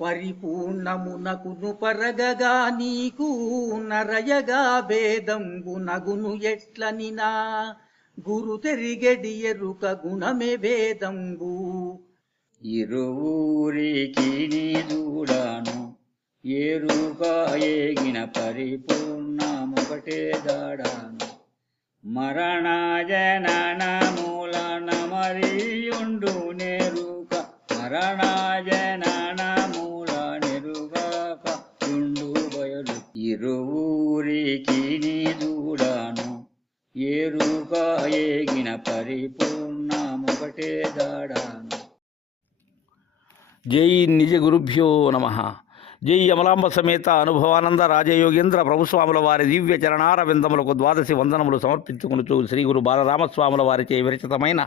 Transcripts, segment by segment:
పరిపూర్ణమునకును పరగగా నీకు నరయగా భేదంబు నగును ఎట్లనినా. గురు తెరిగెడి ఎరుక గుణమే భేదంబు ఇరువురికి నీ దూడాను ఏరుగా ఏగిన పరిపూర్ణమొకటే దాడాను. మరణ జనన మూలన మరియుండు నేరుక మరణ జన ఏరుగా ఏగిన పరిపూర్ణమొకటే జై నిజ గురుభ్యో నమ. జై అమలాంబ సమేత అనుభవానంద రాజయోగేంద్ర ప్రభుస్వాముల వారి దివ్య చరణార విందములకు ద్వాదశి వందనములు సమర్పించుకునుచు శ్రీ గురు బాలరామస్వాముల వారిచే విరచితమైన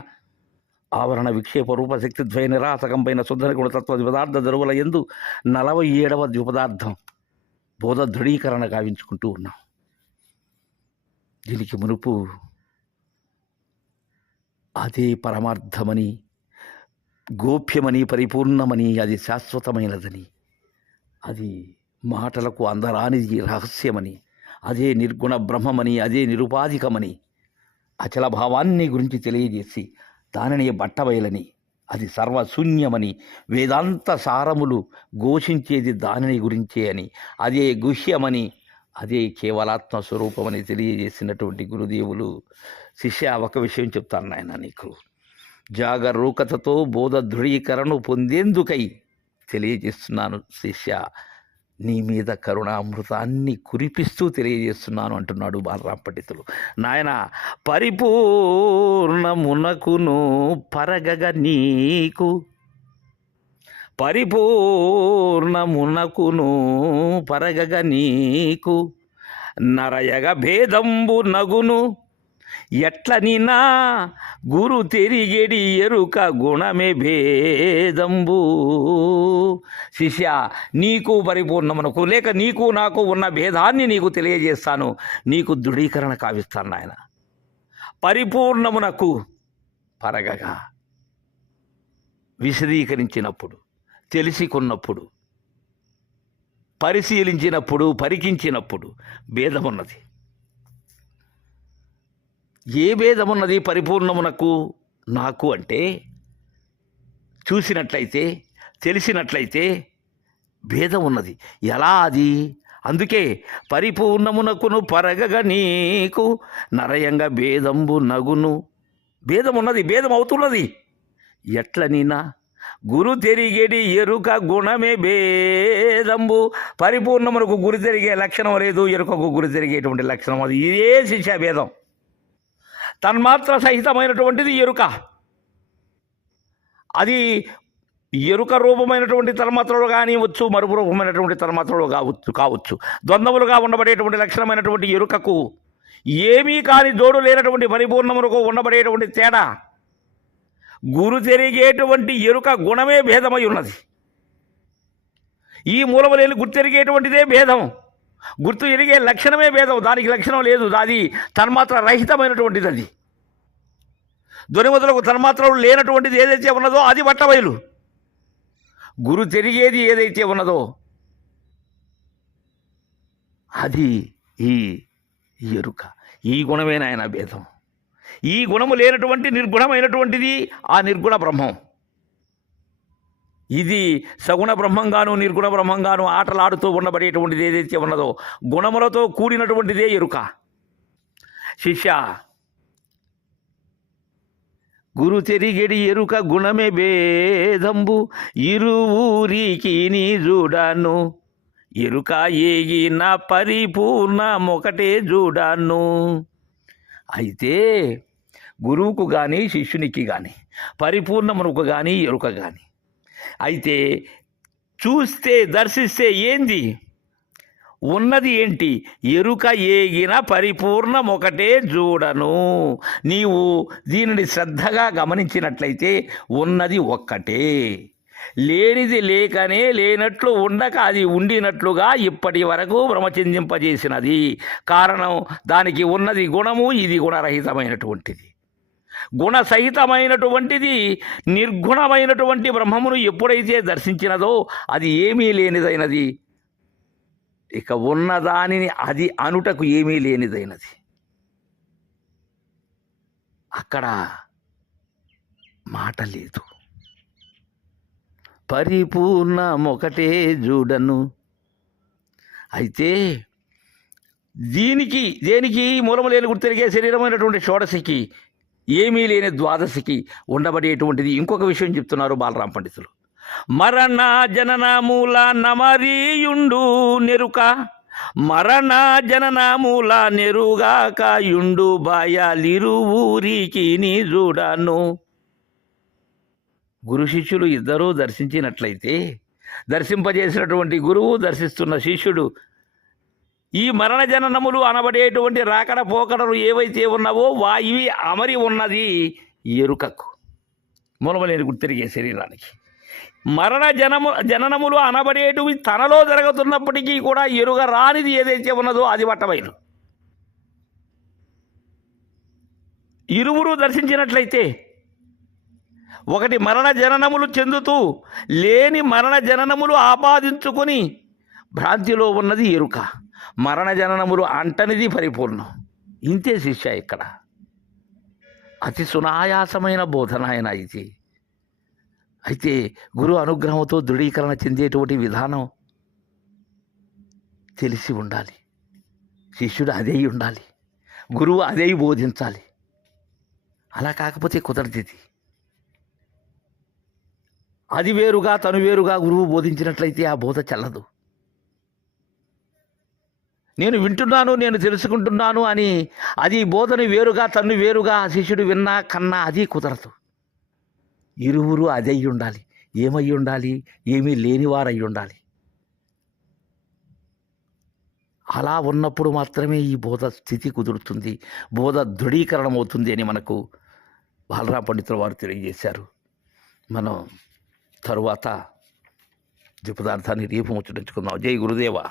ఆవరణ విక్షేప రూపశక్తి ద్వయ నిరాసకంపైన శుద్ధన గుణతత్వ ద్విపదార్థ దరువుల ఎందు నలభై ఏడవ ద్విపదార్థం బోధ దృఢీకరణ గావించుకుంటూ ఉన్నాం. దీనికి మునుపు అదే పరమార్థమని గోప్యమని పరిపూర్ణమని అది శాశ్వతమైనదని అది మాటలకు అందరానిది రహస్యమని అదే నిర్గుణ బ్రహ్మమని అదే నిరుపాధికమని అచల భావాన్ని గురించి తెలియజేసి దానిని బట్టబయలని అది సర్వశూన్యమని వేదాంత సారములు ఘోషించేది దానిని గురించే అని అదే గుహ్యమని అదే కేవలాత్మ స్వరూపమని తెలియజేసినటువంటి గురుదేవులు శిష్య ఒక విషయం చెప్తాను నాయన నీకు. జాగరూకతతో బోధ దృఢీకరణ పొందేందుకై తెలియజేస్తున్నాను శిష్య. నీ మీద కరుణామృతాన్ని కురిపిస్తూ తెలియజేస్తున్నాను అంటున్నాడు బాలరాం పండితులు. నాయన పరిపూర్ణమునకును పరగగ నీకు పరిపూర్ణమునకును పరగగ నీకు. నరయగ భేదంబు నగును. ఎట్లనినా గురు తెరిగెడి ఎరుక గుణమే భేదంబు. శిష్య నీకు పరిపూర్ణమునకు లేక నీకు నాకు ఉన్న భేదాన్ని నీకు తెలియజేస్తాను. నీకు దృఢీకరణ కావిస్తాను నాయన. పరిపూర్ణమునకు పరగగా. విశదీకరించినప్పుడు తెలిసికొన్నప్పుడు పరిశీలించినప్పుడు పరికించినప్పుడు భేదమున్నది. ఏ భేదమున్నది పరిపూర్ణమునకు నాకు అంటే చూసినట్లయితే తెలిసినట్లయితే భేదం ఉన్నది ఎలా అది? అందుకే పరిపూర్ణమునకును పరగగ నీకు నరయంగా భేదంబు నగును. భేదం ఉన్నది భేదం అవుతున్నది ఎట్లనినా గురు తెరిగేడి ఎరుక గుణమే భేదంబు. పరిపూర్ణమునకు గురి తిరిగే లక్షణం లేదు ఎరుకకు గురి తిరిగేటువంటి లక్షణం అది. ఇదే శిష్య భేదం తన్మాత్ర సహితమైనటువంటిది ఎరుక. అది ఎరుక రూపమైనటువంటి తన్మాత్రలు కానివచ్చు మరుపు రూపమైనటువంటి తన్మాత్రలు కావచ్చు కావచ్చు. ద్వంద్వలుగా ఉండబడేటువంటి లక్షణమైనటువంటి ఎరుకకు ఏమీ కాని జోడు లేనటువంటి పరిపూర్ణములకు ఉండబడేటువంటి తేడా. గురు తెరిగేటువంటి ఎరుక గుణమే భేదమై ఉన్నది. ఈ మూలములేని గుర్తెరిగేటువంటిదే భేదం. గుర్తు ఎరిగే లక్షణమే భేదం. దానికి లక్షణం లేదు. అది తన్మాత్ర రహితమైనటువంటిది అది. ధ్వనిమతులకు తన్మాత్రలు లేనటువంటిది ఏదైతే ఉన్నదో అది బట్టబయలు గురు తిరిగేది ఏదైతే ఉన్నదో అది ఈ ఎరుక. ఈ గుణమే నాయన భేదం. ఈ గుణము లేనటువంటి నిర్గుణమైనటువంటిది ఆ నిర్గుణ బ్రహ్మం. ఇది సగుణ బ్రహ్మంగాను నిర్గుణ బ్రహ్మంగాను ఆటలాడుతూ ఉండబడేటువంటిది ఏదైతే ఉన్నదో గుణములతో కూడినటువంటిదే ఎరుక. శిష్య గురు తెరిగెడి ఎరుక గుణమే భేదంబు ఇరువురికి నీ చూడాను ఎరుక ఏగిన పరిపూర్ణమొకటే చూడాను అయితే గురువుకు కానీ శిష్యునికి కానీ పరిపూర్ణమునకు కానీ ఎరుక కానీ అయితే చూస్తే దర్శిస్తే ఏంది? ఉన్నది ఏంటి? ఎరుక ఏగిన పరిపూర్ణం ఒకటే చూడను నీవు దీనిని శ్రద్ధగా గమనించినట్లయితే ఉన్నది ఒక్కటే. లేనిది లేకనే లేనట్లు ఉండక అది ఉండినట్లుగా ఇప్పటి వరకు భ్రమచిందింపజేసినది కారణం దానికి ఉన్నది గుణము ఇది గుణరహితమైనటువంటిది. గుణసహితమైనటువంటిది నిర్గుణమైనటువంటి బ్రహ్మమును ఎప్పుడైతే దర్శించినదో అది ఏమీ లేనిదైనది. ఇక ఉన్నదానిని అది అనుటకు ఏమీ లేనిదైనది. అక్కడ మాట లేదు. పరిపూర్ణమొకటే చూడను అయితే దీనికి దేనికి మూలము లేని గుర్తెరిగే శరీరమైనటువంటి షోడశికి ఏమీ లేని ద్వాదశికి ఉండబడేటువంటిది ఇంకొక విషయం చెప్తున్నారు బాలరామ పండితులు. మరణ జనన మూల నమరీయుండు నెరుక మరణ జనన మూల నెరుగాక యుండు బాయాలిరువురికి నీ చూడను గురు శిష్యులు ఇద్దరూ దర్శించినట్లయితే దర్శింపజేసినటువంటి గురువు దర్శిస్తున్న శిష్యుడు ఈ మరణ జననములు అనబడేటువంటి రాకడ పోకడలు ఏవైతే ఉన్నావో వా ఇవి అమరి ఉన్నది ఎరుకకు. మూలమలేని గుర్తిరిగే శరీరానికి. మరణ జనము జననములు అనబడేటివి తనలో జరుగుతున్నప్పటికీ కూడా ఎరుగ రానిది ఏదైతే ఉన్నదో అది వట్టబయలు ఇరువురు దర్శించినట్లయితే ఒకటి మరణ జననములు చెందుతూ లేని మరణ జననములు ఆపాదించుకొని భ్రాంతిలో ఉన్నది ఎరుక. మరణ జననములు అంటనిది పరిపూర్ణం. ఇంతే శిష్య ఇక్కడ. అతి సునాయాసమైన బోధన ఆయన ఇది. అయితే గురు అనుగ్రహంతో దృఢీకరణ చెందేటువంటి విధానం తెలిసి ఉండాలి. శిష్యుడు అదే ఉండాలి. గురువు అదే బోధించాలి. అలా కాకపోతే కుదరదిది. అది వేరుగా తను వేరుగా గురువు బోధించినట్లయితే ఆ బోధ చెల్లదు. నేను వింటున్నాను నేను తెలుసుకుంటున్నాను అని అది బోధని వేరుగా తన్ను వేరుగా ఆ శిష్యుడు విన్నా కన్నా అది కుదరదు. ఇరువురు అదై ఉండాలి. ఏమై ఉండాలి? ఏమీ లేనివారై ఉండాలి. అలా ఉన్నప్పుడు మాత్రమే ఈ బోధ స్థితి కుదురుతుంది. బోధ దృఢీకరణం అవుతుంది అని మనకు బాలరా పండితుల వారు తెలియజేశారు. మనం తరువాత జపదార్థాన్ని రేపు ముచ్చటించుకుందాం. జై గురుదేవ.